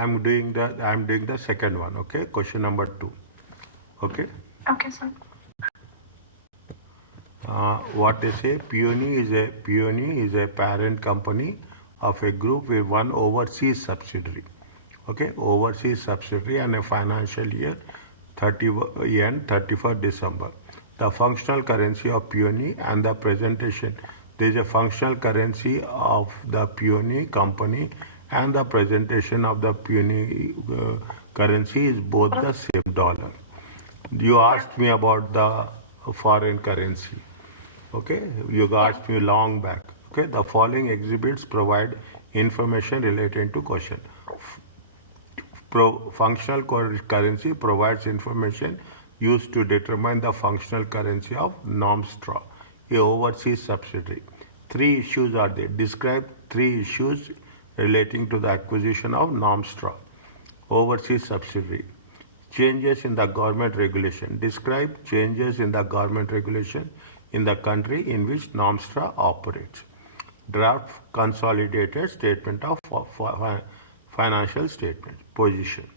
I'm doing the second one. Okay, question number 2. Okay. Okay, sir. What they say, Peony is a parent company of a group with one overseas subsidiary. Okay, overseas subsidiary and a financial year 31st December. The functional currency of Peony and the presentation. There is a functional currency of the Peony company and the presentation of the Peony currency is both the same dollar. You asked me about the foreign currency. Okay, you asked me long back. Okay, the following exhibits provide information related to question. Functional currency provides information used to determine the functional currency of Nomstra, a overseas subsidiary. 3 issues are there. Describe 3 issues relating to the acquisition of Nomstra, overseas subsidiary. Changes in the government regulation. Describe changes in the government regulation in the country in which Nomstra operates. Draft consolidated statement of financial statement. Position.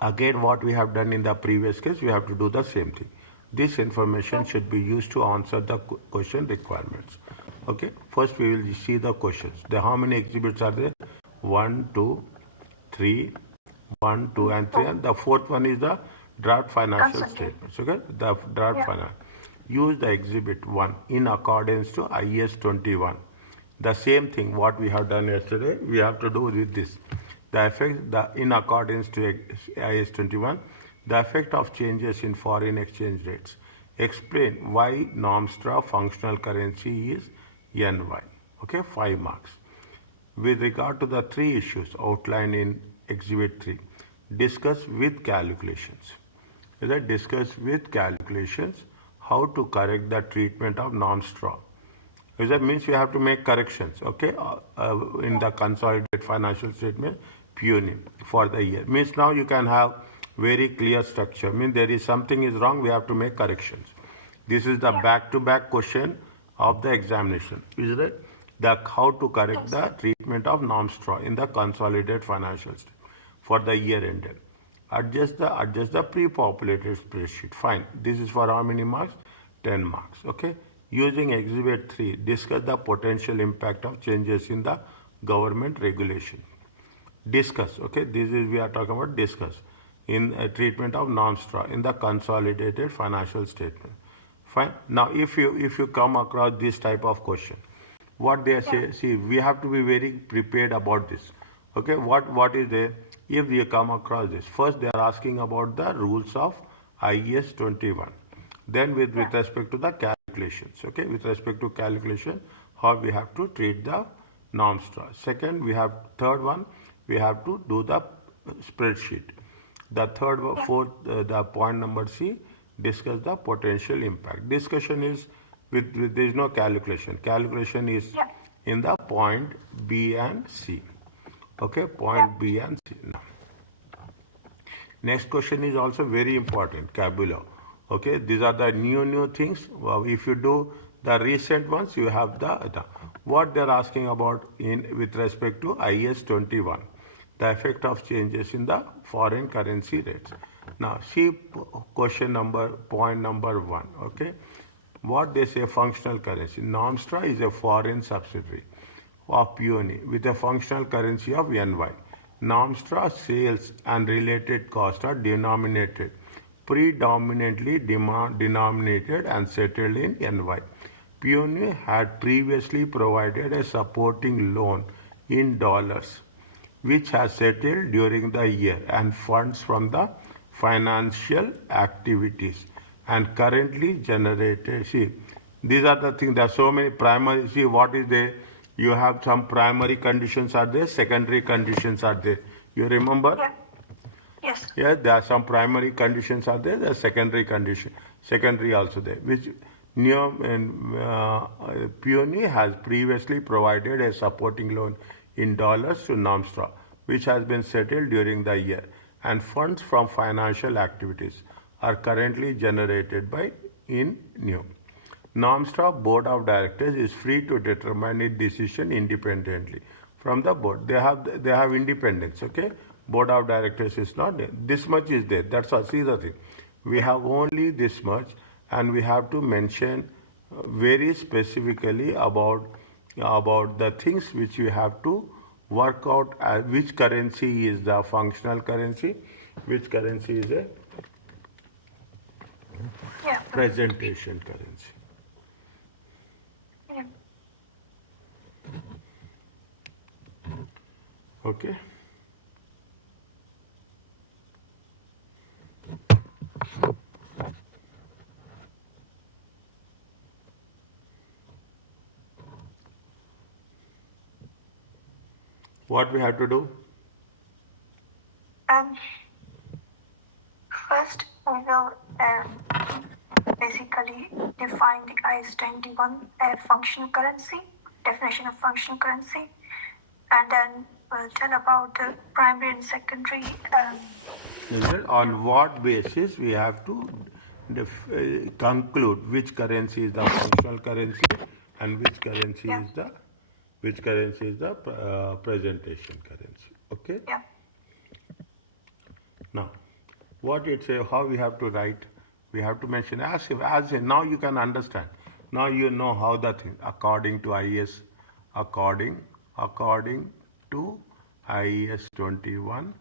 Again, what we have done in the previous case, we have to do the same thing. This information should be used to answer the question requirements. Okay. First, we will see the questions. How many exhibits are there? 1, 2, 3. 1, 2, and 3, and the fourth one is the draft financial statements. Okay, the draft finance. Use the exhibit 1 in accordance to IS 21. The same thing what we have done yesterday, we have to do with this. The effect, in accordance to IS 21, the effect of changes in foreign exchange rates. Explain why Nomstra functional currency is NY. Okay, 5 marks. With regard to the 3 issues outlined in Exhibit 3, discuss with calculations. Discuss with calculations how to correct the treatment of Nomstra. That means you have to make corrections, okay, in the consolidated financial statement, Peony, for the year. Means now you can have very clear structure. Means there is something is wrong, we have to make corrections. This is the back-to-back question of the examination. Is it? How to correct the treatment of Nomstra in the consolidated financial statement for the year ended. Adjust the pre-populated spreadsheet. Fine. This is for how many marks? 10 marks. Okay. Using Exhibit 3, discuss the potential impact of changes in the government regulation. Discuss. Okay. This is we are talking about discuss in treatment of Nomstra in the consolidated financial statement. Fine. Now, if you come across this type of question, what they say, see, we have to be very prepared about this. Okay. What is there? If we come across this, first they are asking about the rules of IS 21. Then with respect to the calculations, okay, with respect to calculation, how we have to treat the Nomstra. Second, third one, we have to do the spreadsheet. The fourth, the point number C, discuss the potential impact. Discussion is there is no calculation. Calculation is in the point B and C. Okay, point B and C. Now, next question is also very important, Cabulo. Okay, these are the new things. Well, if you do the recent ones, you have the what they're asking about with respect to IS 21, the effect of changes in the foreign currency rates. Now, see point number 1. Okay, what they say functional currency. Nomstra is a foreign subsidiary of Peony with a functional currency of NY. Nomstra sales and related costs are predominantly denominated and settled in NY. Peony had previously provided a supporting loan in dollars, which has settled during the year, and funds from the financial activities and currently generated. See, these are the things. There are so many primary. See, what is there? You have some primary conditions are there, secondary conditions are there. You remember? Yeah. Yes. Yeah, there are some primary conditions are there, the secondary also there, which Peony has previously provided a supporting loan in dollars to Nomstra, which has been settled during the year, and funds from financial activities are currently generated in New. Nomstra Board of Directors is free to determine its decision independently from the board. They have independence. Okay, board of directors is not there. This much is there. That's all. See the thing. We have only this much, and we have to mention very specifically about the things which we have to work out. Which currency is the functional currency? Which currency is a Yeah. presentation currency? Yeah. Okay. What we have to do? First, we will basically define the IS-21 functional currency, definition of functional currency, and then we'll tell about the primary and secondary. On what basis we have to conclude which currency is the functional currency and which currency Yeah. is the presentation currency. Okay. Yeah. Now, what it say? How we have to write? We have to mention as if now you can understand. Now you know how the thing according to IS, according to IS 21,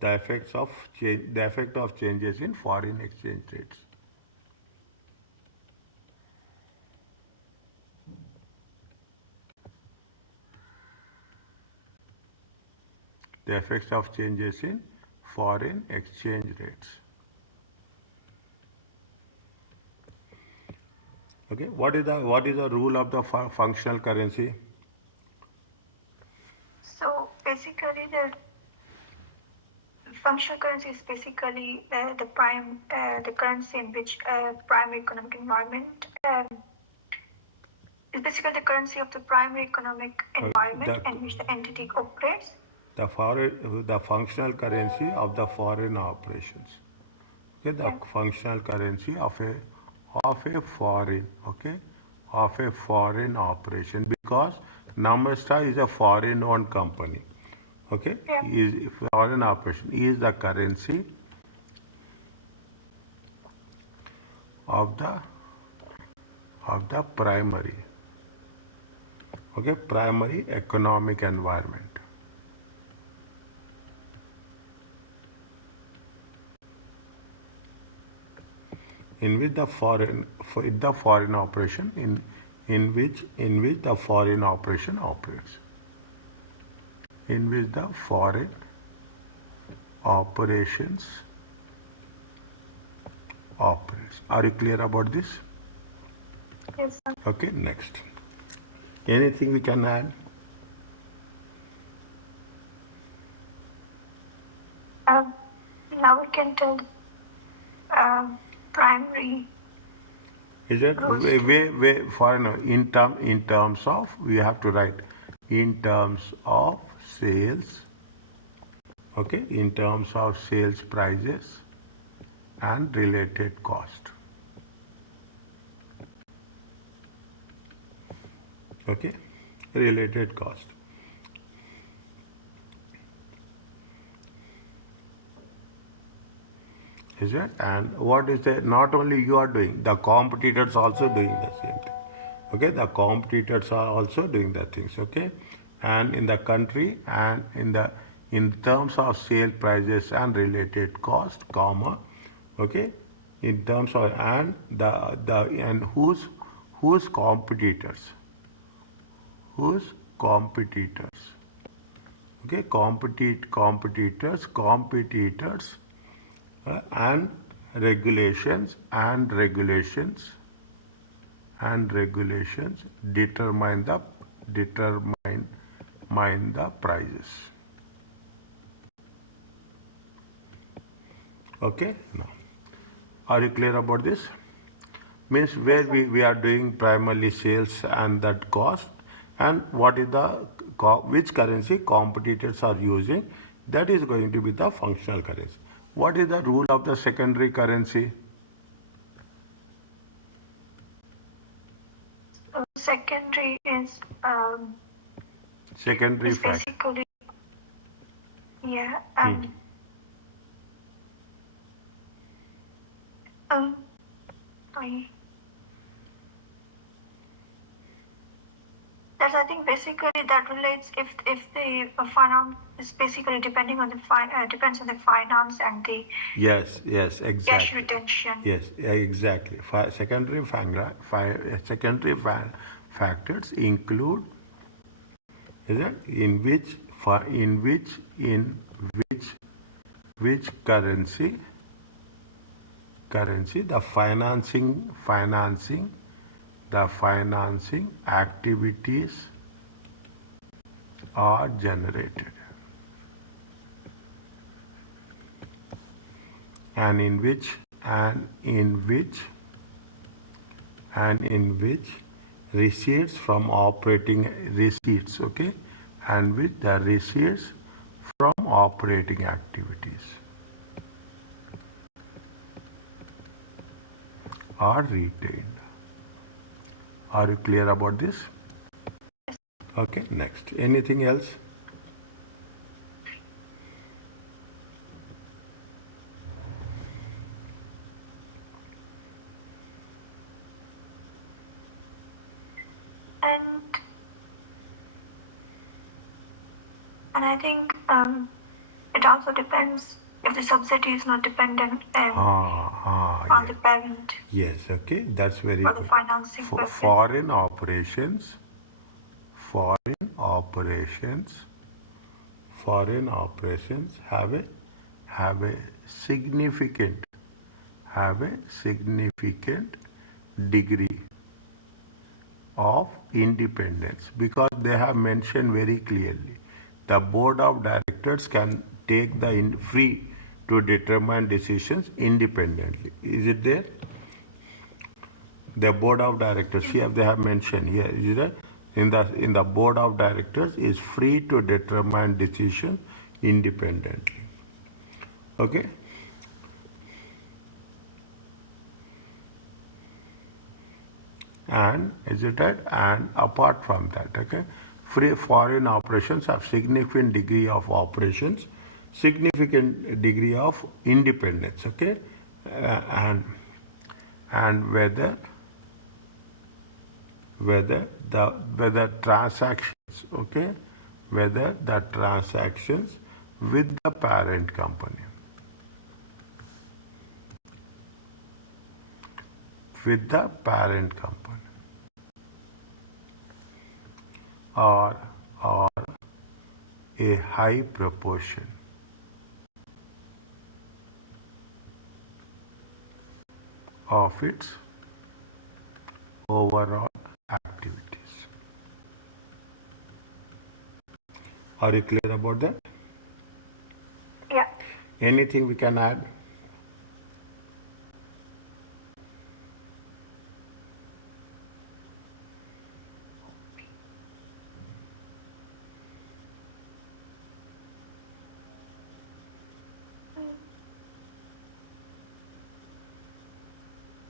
the effect of changes in foreign exchange rates. The effects of changes in foreign exchange rates. Okay, what is the rule of the functional currency? So basically, the functional currency is basically the currency in which primary economic environment is basically the currency of the primary economic environment in which the entity operates. The functional currency of the foreign operations. Okay, the functional currency of a foreign, okay, of a foreign operation, because Namastar is a foreign owned company. Okay, is foreign operation is the currency of the primary, okay, primary economic environment. In which the foreign operation in which the foreign operation operates. In which the foreign operations operates. Are you clear about this? Yes, sir. Okay, next. Anything we can add? Now we can tell primary. Is it way foreign in terms of, we have to write in terms of sales, okay, in terms of sales prices and related cost. Okay, related cost. Is it? And what is the, not only you are doing, the competitors also doing the same thing. Okay, the competitors are also doing the things, okay? And in the country and in terms of sale prices and related cost, comma, okay? In terms of and whose competitors? Whose competitors? Okay, competitors and regulations determine the prices. Okay, now are you clear about this? Means where we are doing primarily sales and that cost, and what is the which currency competitors are using, that is going to be the functional currency. What is the rule of the secondary currency? Secondary is Secondary is fact. basically, yeah, and sorry. That's, I think, basically that relates if the finance is basically depending on the depends on the finance and the Yes, exactly. cash retention. Yes, exactly. Secondary factors include, is it, in which currency the financing activities are generated, and in which receipts from operating receipts, okay, and with the receipts from operating activities are retained. Are you clear about this? Okay, next. Anything else? And I think it also depends if the subsidy is not dependent on the parent. Yes, okay, that's very for good. The financing purpose. Foreign operations have a significant degree of independence, because they have mentioned very clearly the board of directors can take the free to determine decisions independently. Is it there? The board of directors, here they have mentioned here, is it? In the board of directors is free to determine decisions independently. Okay. And is it right? And apart from that, okay, free foreign operations have significant degree of independence, okay, and whether the transactions, okay, whether the transactions with the parent company or a high proportion of its overall activities. Are you clear about that? Yeah. Anything we can add?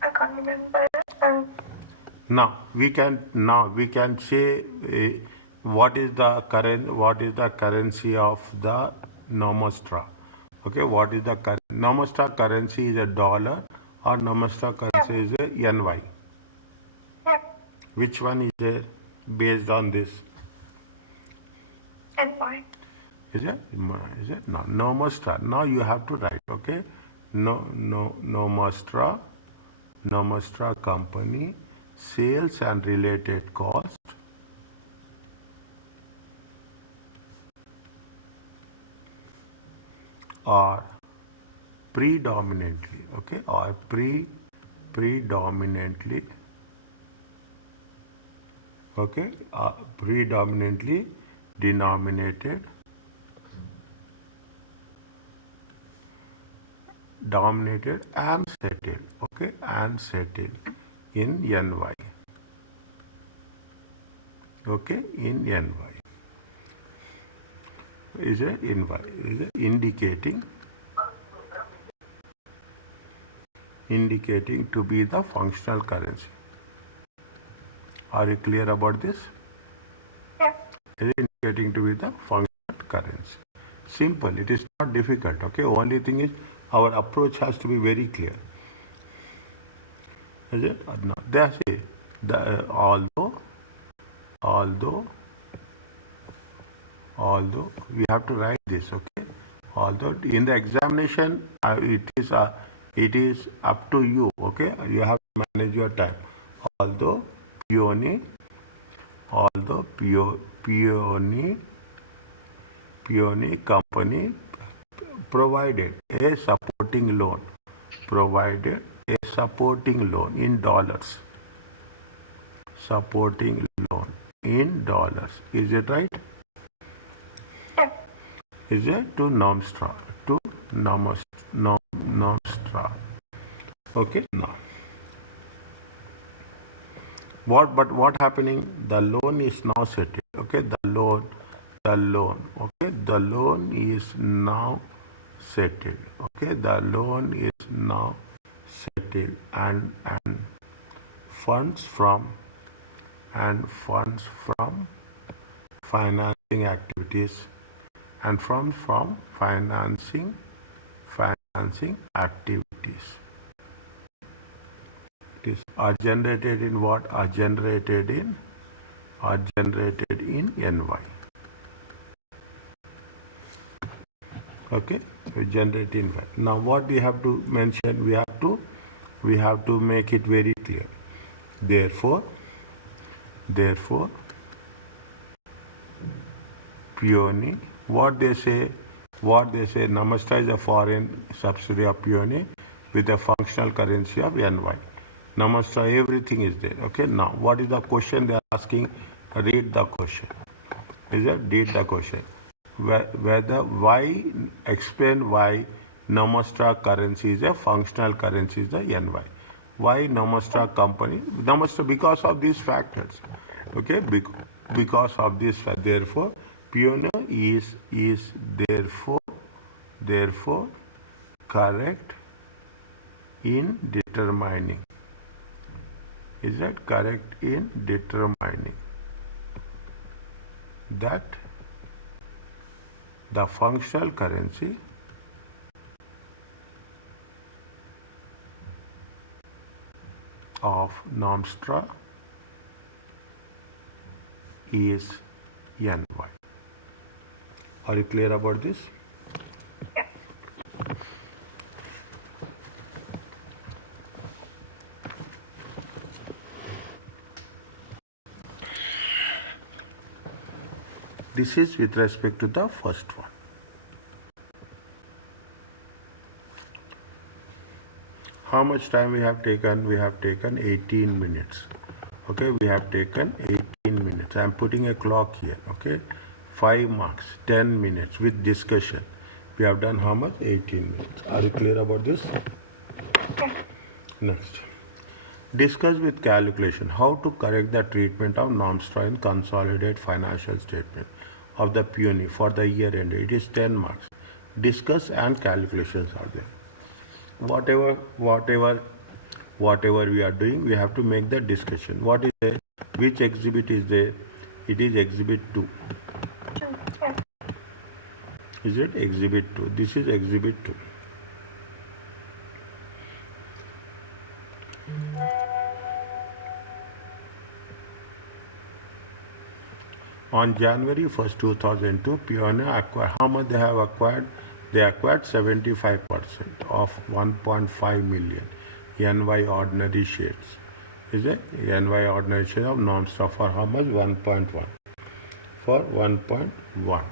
I can't remember. Now we can say what is the currency of the Nostra. Okay, what is the Nostra currency is a dollar, or Nostra currency is a NY. Yeah. Which one is there based on this? NY. Is it? No, Nostra. Now you have to write, okay? Nostra company, sales and related cost are predominantly, okay, or predominantly, okay, predominantly denominated and settled, okay, and settled in NY, okay, in NY. Is it indicating to be the functional currency. Are you clear about this? Yeah. Is it getting to be the functional currency. Simple. It is not difficult. Okay. Only thing is our approach has to be very clear. Is it or not? That's it. Although we have to write this. Okay. Although in the examination it is up to you. Okay. You have to manage your time. Although Peony company provided a supporting loan in dollars. Supporting loan in dollars. Is it right? Yeah. Is it to Nomstra? To Nomstra. Okay. Now. What happening? The loan is now settled. Okay. The loan. Okay. The loan is now settled. Okay. The loan is now settled and funds from financing activities and from financing activities. Are generated in what? Are generated in NY. Okay, we generate in Y. Now what we have to mention? We have to make it very clear. Therefore, Peony. What they say? Namastra is a foreign subsidiary of Peony with a functional currency of NY. Namastra, everything is there. Okay. Now, what is the question they are asking? Read the question. Read the question. Explain why Namastra currency is a functional currency is the NY. Why Namastra company? Namastra, because of these factors. Okay. Because of this, therefore, Peony is therefore correct in determining. Is that correct in determining that the functional currency of Nomstra is NY? Are you clear about this? Yeah. This is with respect to the first one. How much time we have taken? We have taken 18 minutes. Okay, we have taken 18 minutes. I am putting a clock here. Okay, 5 marks, 10 minutes with discussion. We have done how much? 18 minutes. Are you clear about this? Yeah. Next. Discuss with calculation how to correct the treatment of Nomstra in consolidated financial statement of the Peony for the year end. It is 10 marks. Discuss and calculations are there. Whatever we are doing, we have to make the discussion. What is there? Which exhibit is there? It is exhibit 2. Yeah. Is it exhibit 2? This is exhibit 2. On January 1st, 2002, Peony acquired, how much they have acquired? They acquired 75% of 1.5 million NY ordinary shares. Is it? NY ordinary shares of Nomstra for how much? 1.1. For 1.1.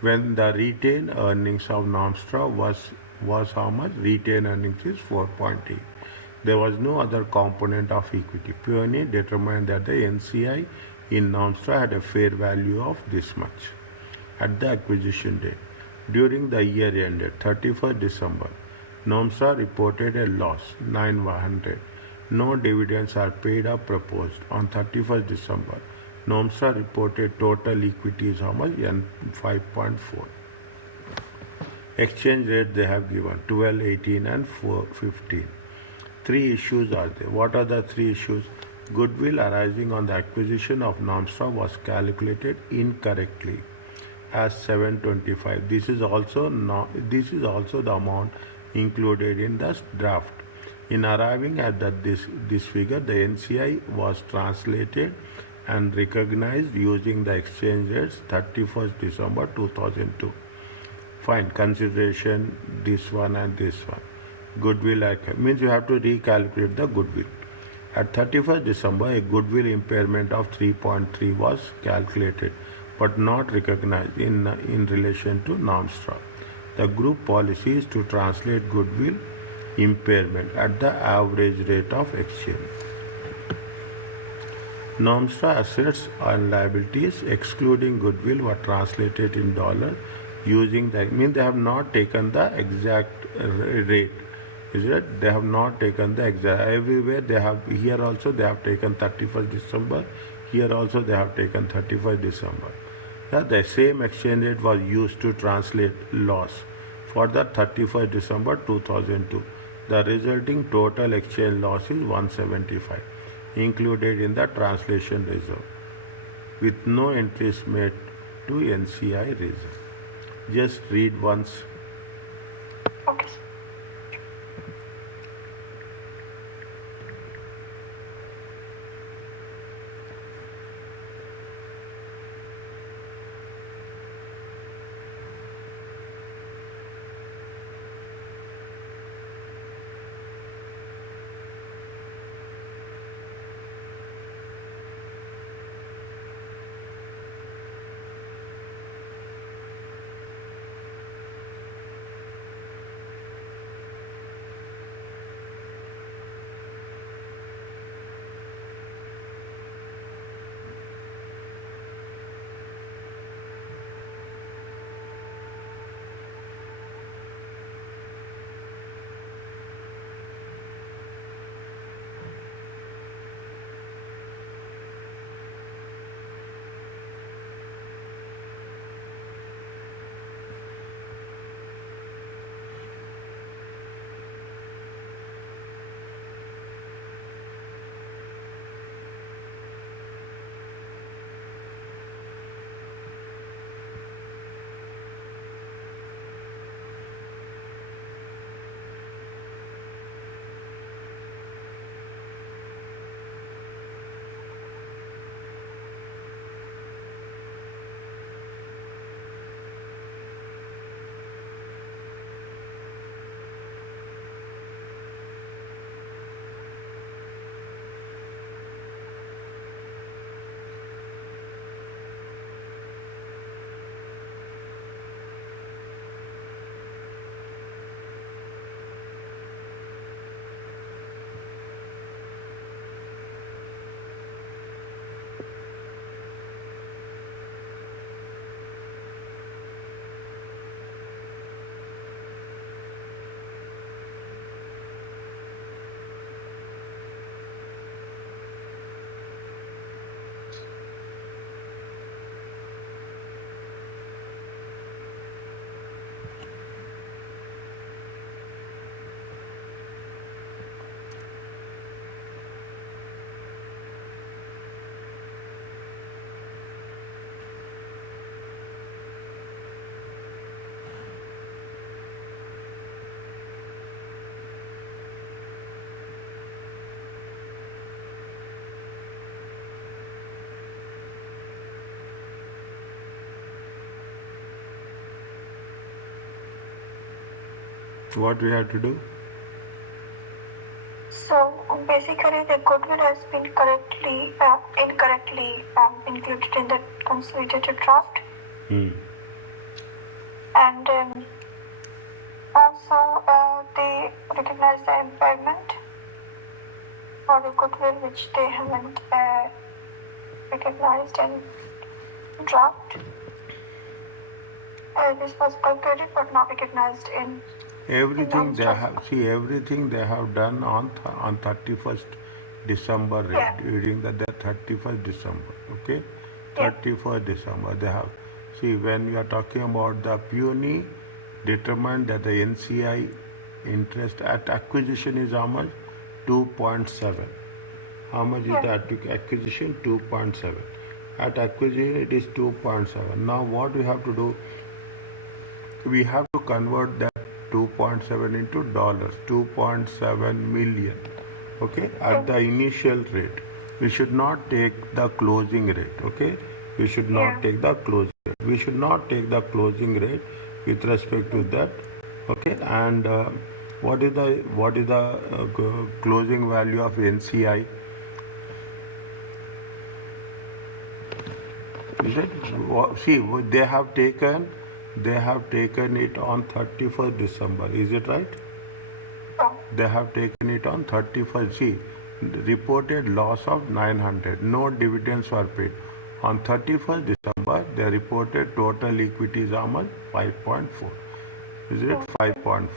When the retained earnings of Nomstra was how much? Retained earnings is 4.8. There was no other component of equity. Peony determined that the NCI in Nomstra had a fair value of this much at the acquisition date. During the year ended 31st December, Nomstra reported a loss 900. No dividends are paid or proposed. On 31st December, Nomstra reported total equity is how much? 5.4. Exchange rate they have given 12, 18 and 15. 3 issues are there. What are the 3 issues? Goodwill arising on the acquisition of Nomstra was calculated incorrectly. as 725. This is also the amount included in the draft. In arriving at this figure, the NCI was translated and recognized using the exchange rates 31st December 2002. Fine, consideration this one and this one. Goodwill means you have to recalculate the goodwill. At 31st December, a goodwill impairment of 3.3 was calculated but not recognized in relation to NOMSTRA. The group policy is to translate goodwill impairment at the average rate of exchange. NOMSTRA assets and liabilities excluding goodwill were translated in dollar using the they have not taken the exact rate. Is it? They have not taken the exact everywhere they have here also they have taken 31st December. Here also they have taken 31st December. The same exchange rate was used to translate loss for the 31st December 2002. The resulting total exchange loss is 175 included in the translation reserve with no entries made to NCI reserve. Just read once. Okay. What we have to do? So basically, the goodwill has been incorrectly included in the consolidated draft. And also they recognize the impairment for the goodwill which they haven't recognized in draft. This was calculated but not recognized in everything they have done on 31st December during the 31st December. Okay, 31st December they have. See, when we are talking about the Peony, determined that the NCI interest at acquisition is how much? 2.7. How much is the acquisition? 2.7. At acquisition, it is 2.7. Now, what we have to do? We have to convert that 2.7 into dollars, 2.7 million. Okay, at the initial rate. We should not take the closing rate. Okay, we should not take the closing rate. We should not take the closing rate with respect to that. Okay, and what is the closing value of NCI? Is it? See, they have taken it on 31st December. Is it right? They have taken it on 31st. See, reported loss of 900. No dividends were paid. On 31st December, they reported total equity is how much? 5.4. Is it 5.4?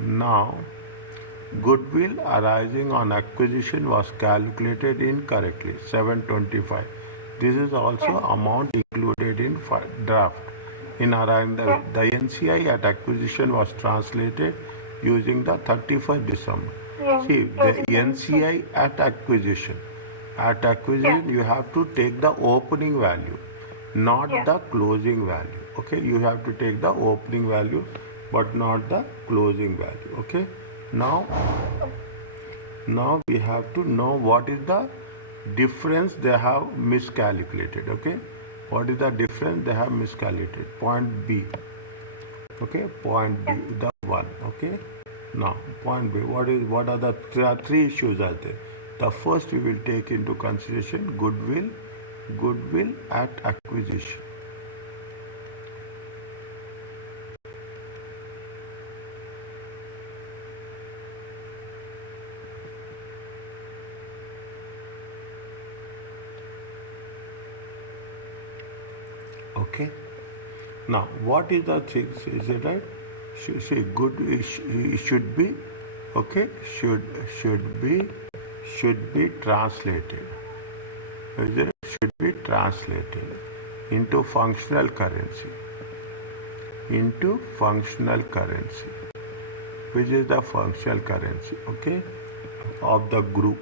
Now, goodwill arising on acquisition was calculated incorrectly, 725. This is also amount included in draft. In arriving the NCI at acquisition was translated using the 31st December. See, the NCI at acquisition. At acquisition, you have to take the opening value, not the closing value. Okay, you have to take the opening value, but not the closing value. Okay, now we have to know what is the difference they have miscalculated. Okay, what is the difference they have miscalculated? Point B. Okay, point B, the one. Okay, now point B. What are the three issues are there? The first we will take into consideration goodwill at acquisition. Okay. Now, what is the thing? Is it right? See, good. It should be. Okay. Should be translated. Is it? Should be translated into functional currency. Into functional currency. Which is the functional currency? Okay. Of the group.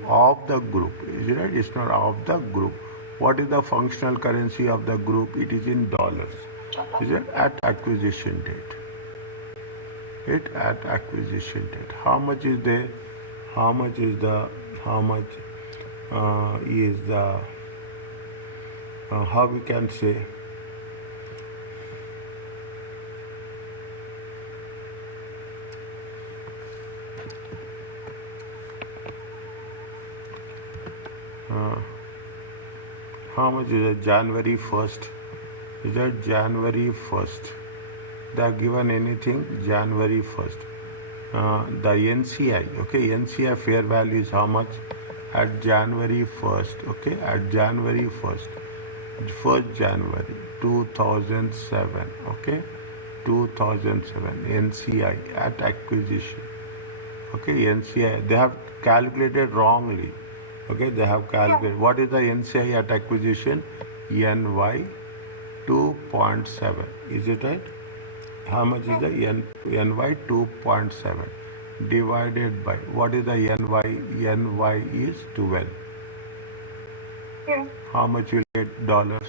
Is it right? It's not of the group. What is the functional currency of the group? It is in dollars. Is it at acquisition date? It at acquisition date. How much is there? How much is the? How we can say? How much is it? January 1st. Is that January 1st? They have given anything January 1st. The NCI, okay, NCI fair value is how much? At January 1st, okay, at January 1st. 1st January 2007, okay, 2007, NCI at acquisition. Okay, NCI, they have calculated wrongly. Okay, they have calculated. What is the NCI at acquisition? NY 2.7. Is it right? How much is the NY 2.7 divided by what is the NY? NY is 12. How much will get dollars?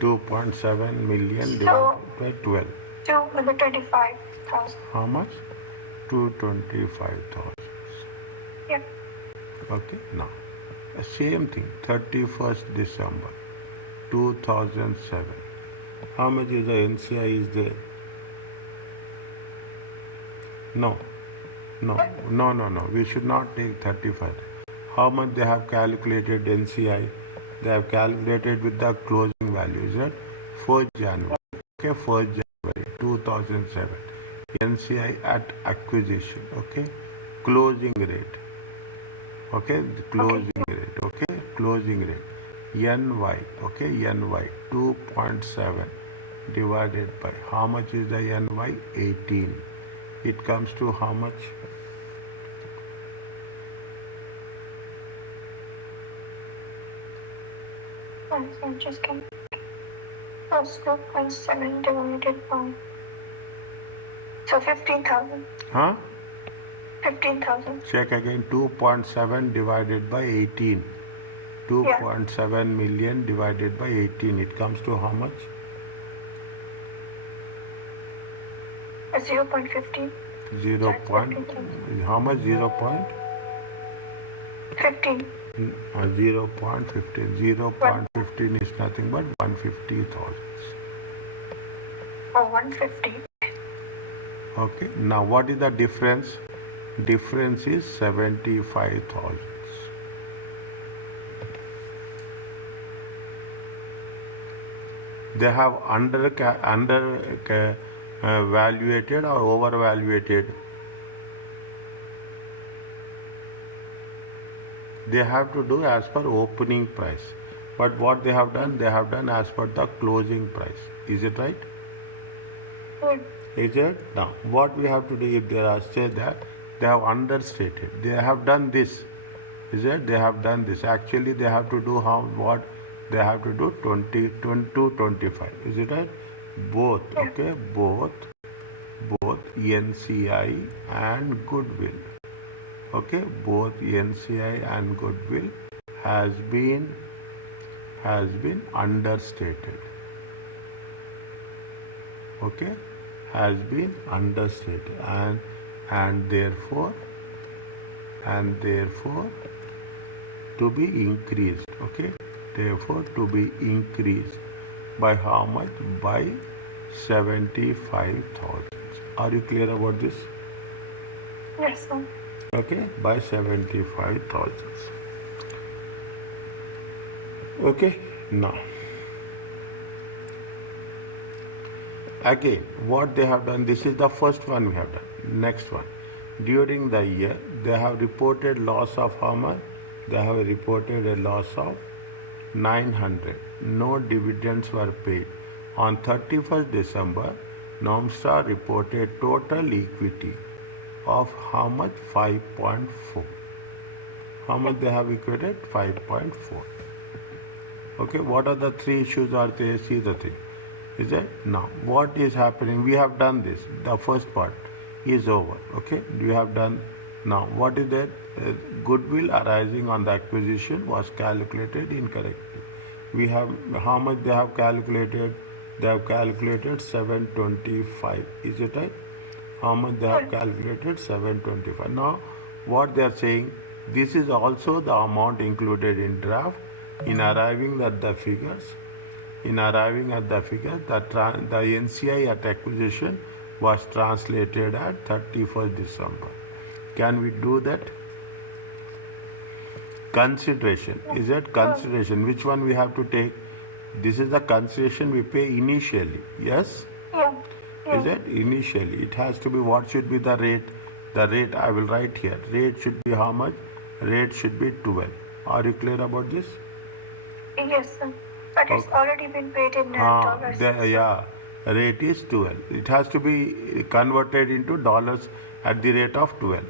$2.7 million divided by 12. 225,000. How much? 225,000. Yep. Okay, now same thing. 31st December 2007. How much is the NCI is there? No. We should not take 35. How much they have calculated NCI? They have calculated with the closing value, is that 1st January. Okay, 1st January 2007. NCI at acquisition. Okay, closing rate. Okay, the closing rate. Okay, closing rate. NY. Okay, NY 2.7 divided by how much is the NY? 18. It comes to how much? I'm just kidding. Plus 2.7 divided by. So 15,000. Huh? 15,000. Check again. 2.7 divided by 18. 2.7 million divided by 18. It comes to how much? 0.15. 0. How much? 0. 15. 0.15. 0.15 is nothing but 150,000. Oh, 150. Okay. Now what is the difference? Difference is 75,000. They have valuated or overvaluated. They have to do as per opening price. But what they have done as per the closing price. Is it right? Is it? Now, what we have to do if they are said that they have understated. They have done this. Is it? They have done this. Actually, they have to do what? They have to do 20 to 25. Is it right? Both. Okay. Both NCI and goodwill. Okay. Both NCI and goodwill has been understated. Okay. Has been understated and therefore to be increased. Okay. Therefore to be increased by how much? By 75,000. Are you clear about this? Yes, sir. Okay, by 75,000. Okay, now again what they have done, this is the first one we have done. Next one, during the year they have reported loss of how much? They have reported a loss of 900. No dividends were paid. On 31st December, Normstar reported total equity of how much? 5.4. How much they have equated? 5.4. Okay, what are the three issues are there? See the thing. Is it? Now, what is happening? We have done this. The first part is over. Okay, we have done. Now, what is that? Goodwill arising on the acquisition was calculated incorrectly. We have, how much they have calculated? They have calculated 725. Is it right? How much they have calculated? 725. Now, what they are saying, this is also the amount included in draft. In arriving at the figures, the NCI at acquisition was translated at 31st December. Can we do that? Consideration. Is that consideration? Which one we have to take? This is the consideration we pay initially. Yes? Yeah. Is that initially? It has to be, what should be the rate? The rate I will write here. Rate should be how much? Rate should be 12. Are you clear about this? Yes, sir. But it's already been paid in dollars. Rate is 12. It has to be converted into dollars at the rate of 12.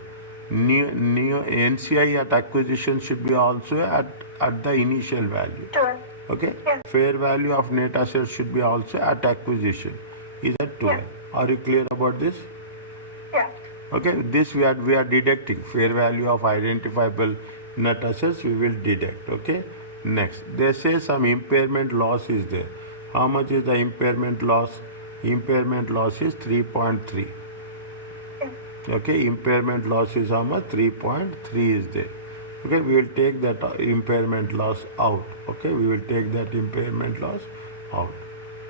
New NCI at acquisition should be also at the initial value. 12. Okay? Yeah. Fair value of net assets should be also at acquisition. Is at 12. Yeah. Are you clear about this? Yeah. Okay, this we are deducting. Fair value of identifiable net assets we will deduct. Okay? Next, they say some impairment loss is there. How much is the impairment loss? Impairment loss is 3.3. Okay, impairment loss is how much? 3.3 is there. Okay, we will take that impairment loss out. Okay, we will take that impairment loss out.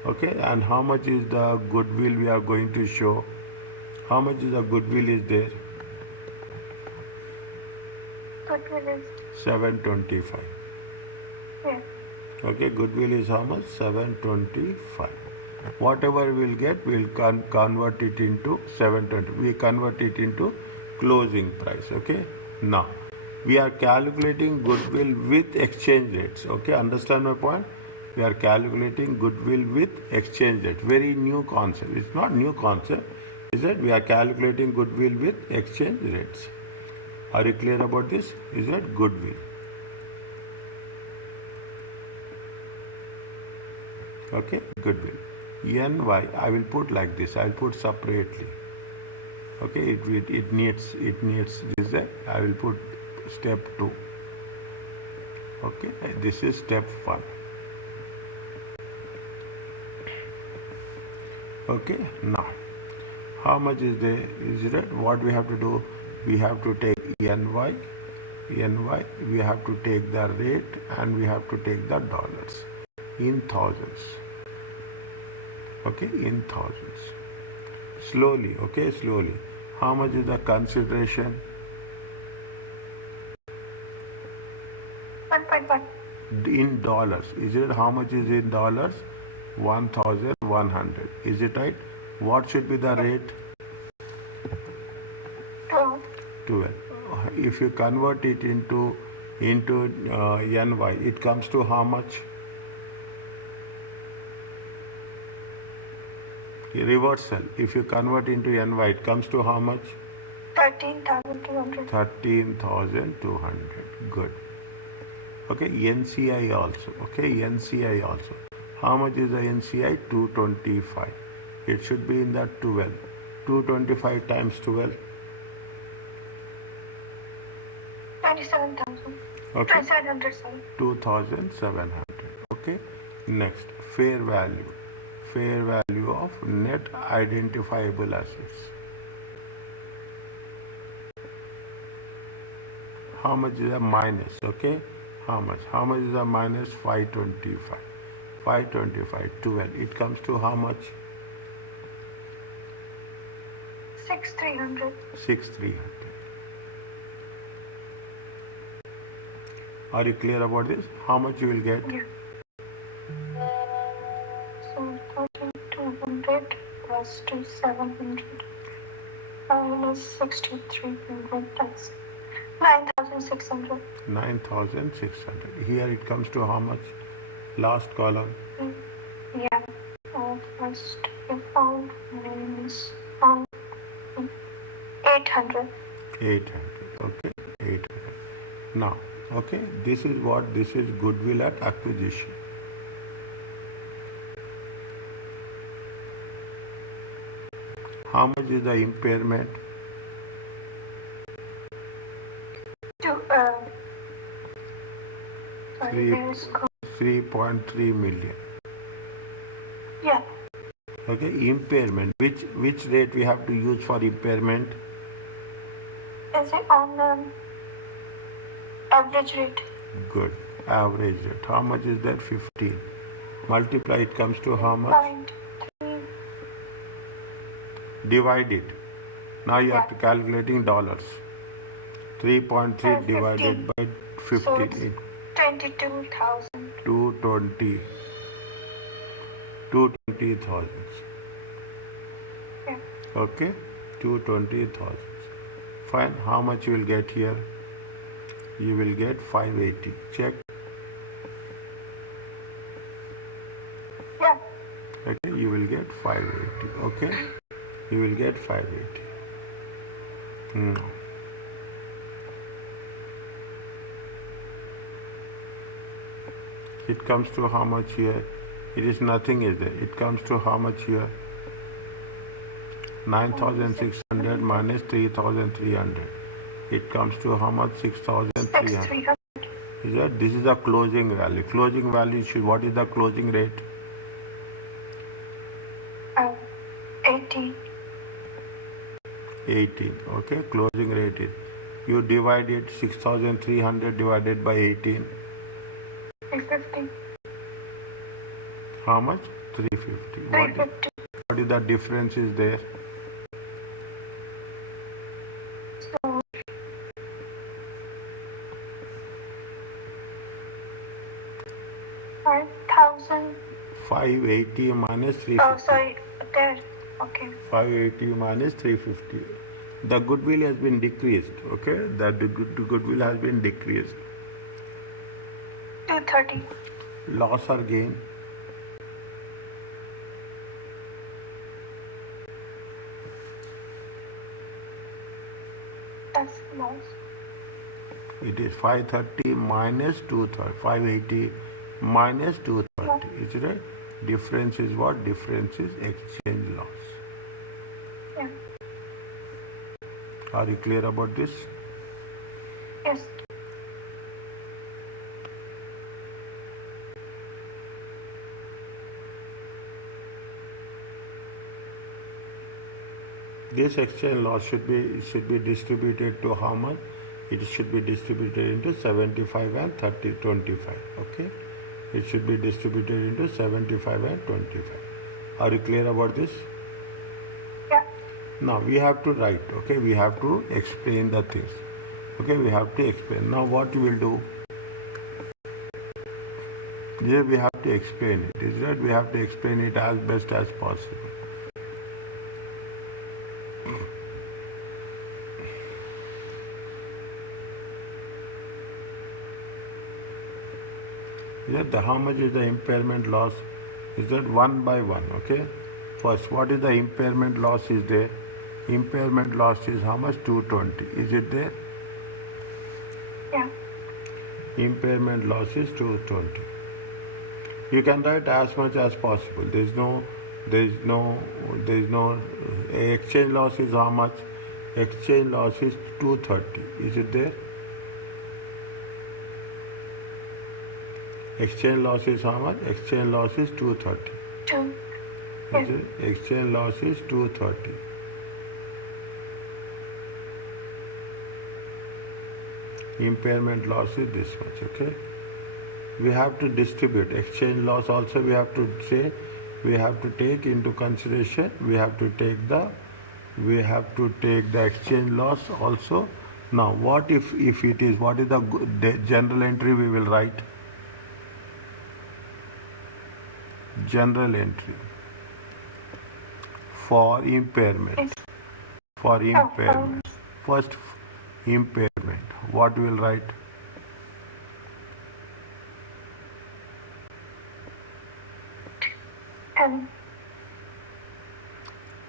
Okay, and how much is the goodwill we are going to show? How much is the goodwill is there? Goodwill is 725. yeah. Okay, goodwill is how much? 725. Whatever we'll get, we'll convert it into 720. We convert it into closing price. Okay. Now, we are calculating goodwill with exchange rates. Okay, understand my point? We are calculating goodwill with exchange rate. Very new concept. It's not new concept. Is it? We are calculating goodwill with exchange rates. Are you clear about this? Is that goodwill? Okay, goodwill. NY, I will put like this. I will put separately. Okay, it needs this. I will put step 2. Okay, this is step 1. Okay, now how much is there? Is it what we have to do? We have to take NY, we have to take the rate, and we have to take the dollars in thousands. Okay, in thousands. Slowly, okay, slowly. How much is the consideration? 1.1. In dollars. Is it how much is in dollars? 1,100. Is it right? What should be the rate? 12. 12. If you convert it into NY, it comes to how much? Reversal. If you convert into NY, it comes to how much? 13,200. 13,200. Good. Okay, NCI also. Okay, NCI also. How much is the NCI? 225. It should be in that 12. 225 times 12. 27,000. Okay. 2,700, sorry. 2,700. Okay. Next, fair value. Fair value of net identifiable assets. How much is a minus? Okay. How much? How much is a minus? 525. 525, 12. It comes to how much? 6,300. 6,300. Are you clear about this? How much you will get? Yeah. So 1,200 plus 2,700 minus 6,300. That's 9,600. 9,600. Here it comes to how much? Last column. Yeah. First we found minus 800. 800. Okay. 800. Now, okay, this is what this is goodwill at acquisition. How much is the impairment? Sorry, there's 3.3 million. yeah. Okay, impairment. Which rate we have to use for impairment? Is it on the average rate? Good. Average rate. How much is that? 15. Multiply, it comes to how much? 0.3. Divide it. Now you have to calculating dollars. 3.3 divided by 15. So it's 22,000. 220. 220,000. Yeah. Okay, 220,000. Fine. How much you will get here? You will get 580. Check. Yeah. Okay, you will get 580. Okay, you will get 580. No. It comes to how much here? It is nothing, is there? It comes to how much here? 9,600 minus 3,300. It comes to how much? 6,300. 6,300. Is that? This is the closing value. Closing value should. What is the closing rate? 80. 18. Okay, closing rate is. You divide it 6,300 divided by 18. 350. How much? 350. 350. What is the difference is there? So 5,000. 580 minus Oh, 350. sorry. There. Okay. 580 minus 350. The goodwill has been decreased. Okay, that the goodwill has been decreased. 230. Loss or gain? That's loss. It is 530 minus 230. 580 minus 230. Is it right? Difference is what? Difference is exchange loss. Yeah. Are you clear about this? Yes. This exchange loss should be distributed to how much? It should be distributed into 75 and 30, 25. Okay? It should be distributed into 75 and 25. Are you clear about this? Yeah. Now we have to write. Okay? We have to explain the things. Okay? We have to explain. Now what we will do? Here we have to explain it. Is that we have to explain it as best as possible. How much is the impairment loss? Is that one by one? Okay. First, what is the impairment loss is there? Impairment loss is how much? 220. Is it there? Yeah. Impairment loss is 220. You can write as much as possible. There is no exchange loss is how much? Exchange loss is 230. Is it there? Exchange loss is how much? Exchange loss is 230. 2. Is it? Exchange loss is 230. Impairment loss is this much. Okay. We have to distribute exchange loss also. We have to say we have to take into consideration. We have to take the exchange loss also. Now, what if it is? What is the general entry we will write? General entry for impairment. For impairment. First, impairment. What we will write?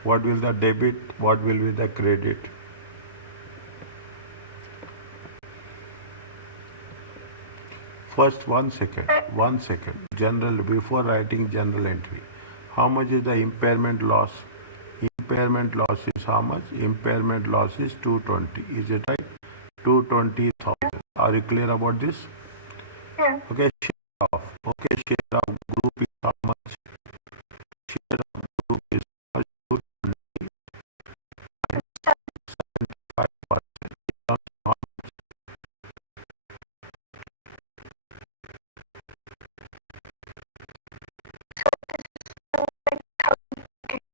What will the debit? What will be the credit? First, 1 second. 1 second. General, before writing general entry. How much is the impairment loss? Impairment loss is how much? Impairment loss is 220. Is it right? 220,000. Are you clear about this? Yeah. Okay, share of. Okay, share of group is how much? Share of group is how much? 220. 75%.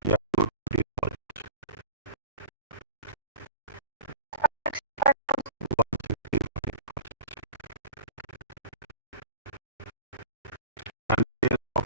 Yeah, 220,000. And share of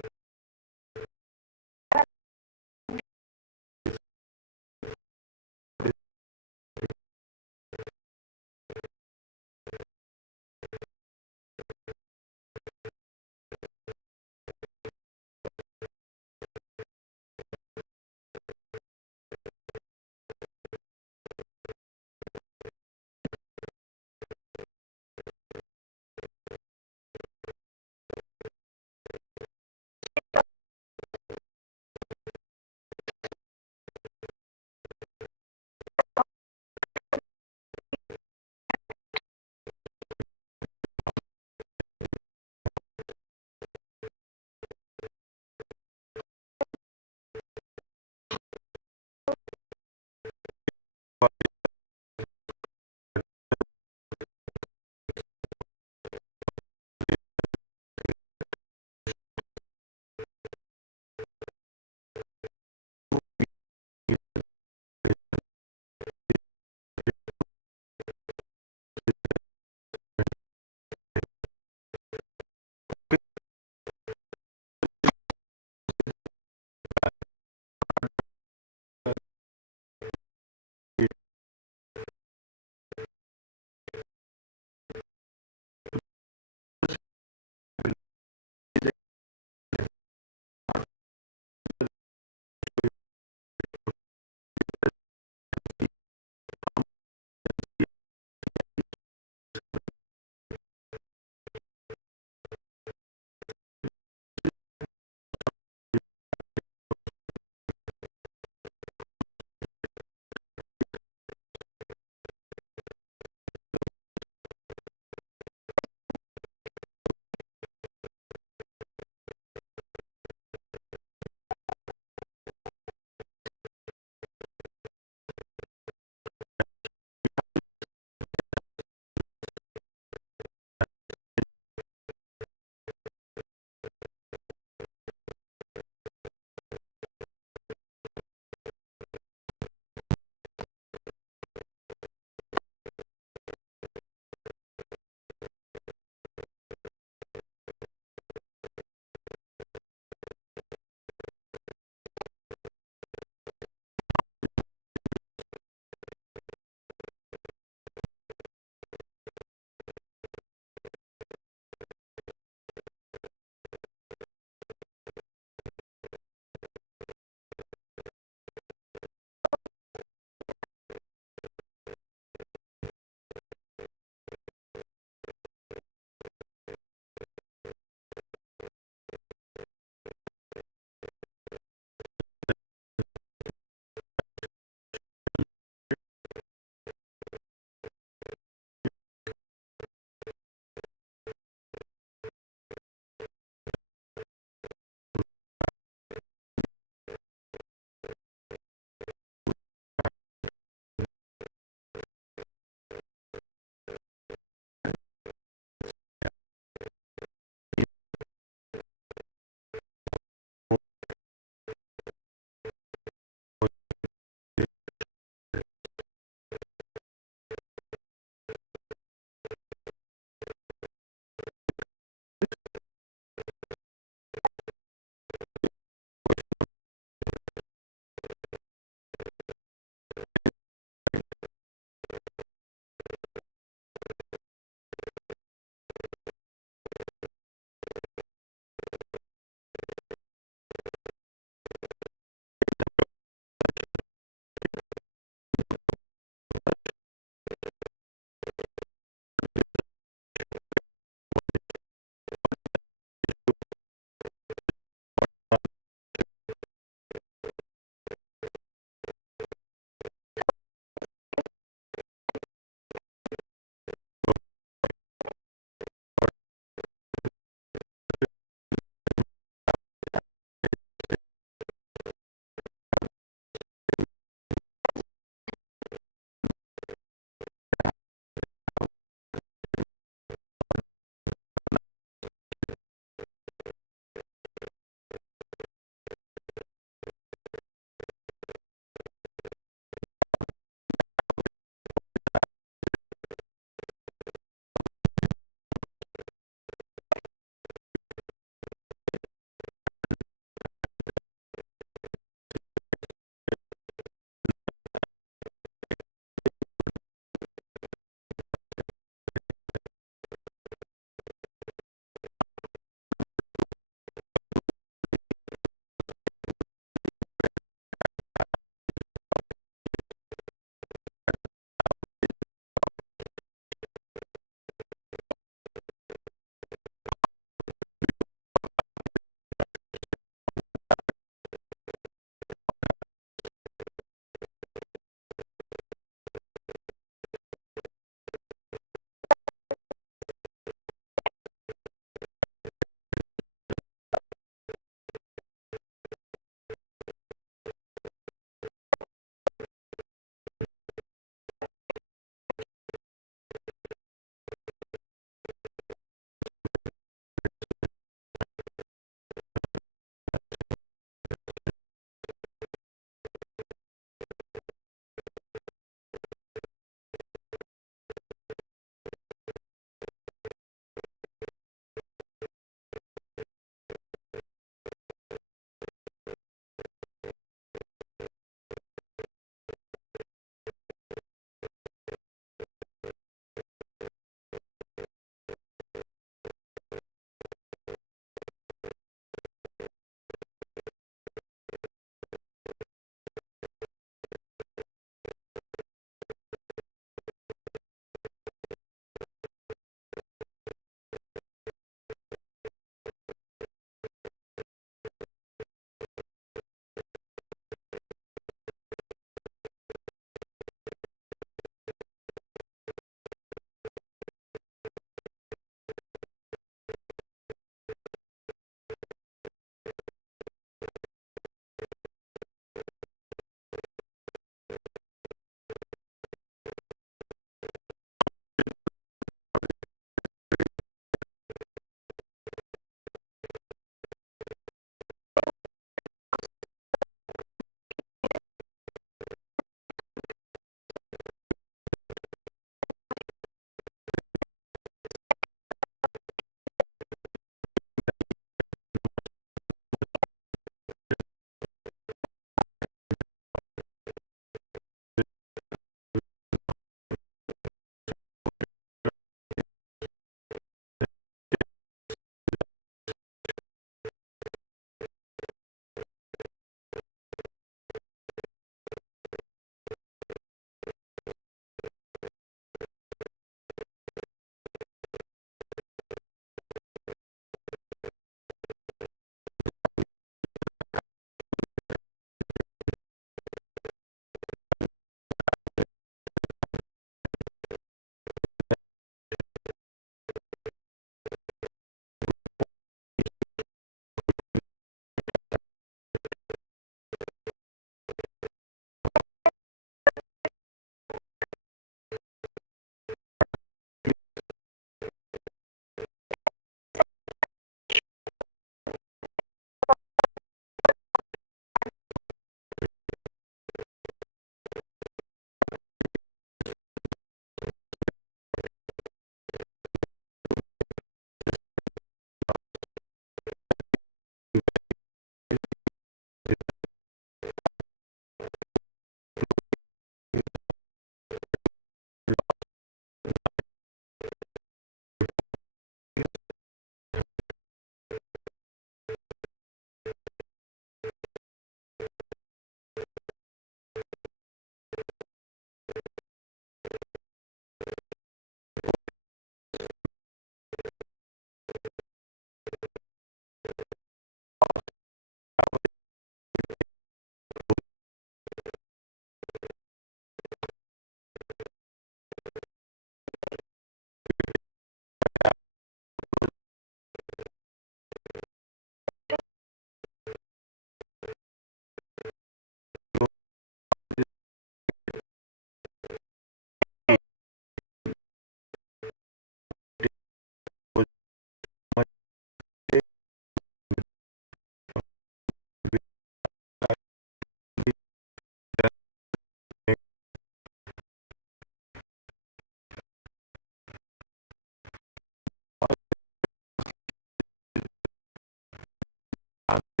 And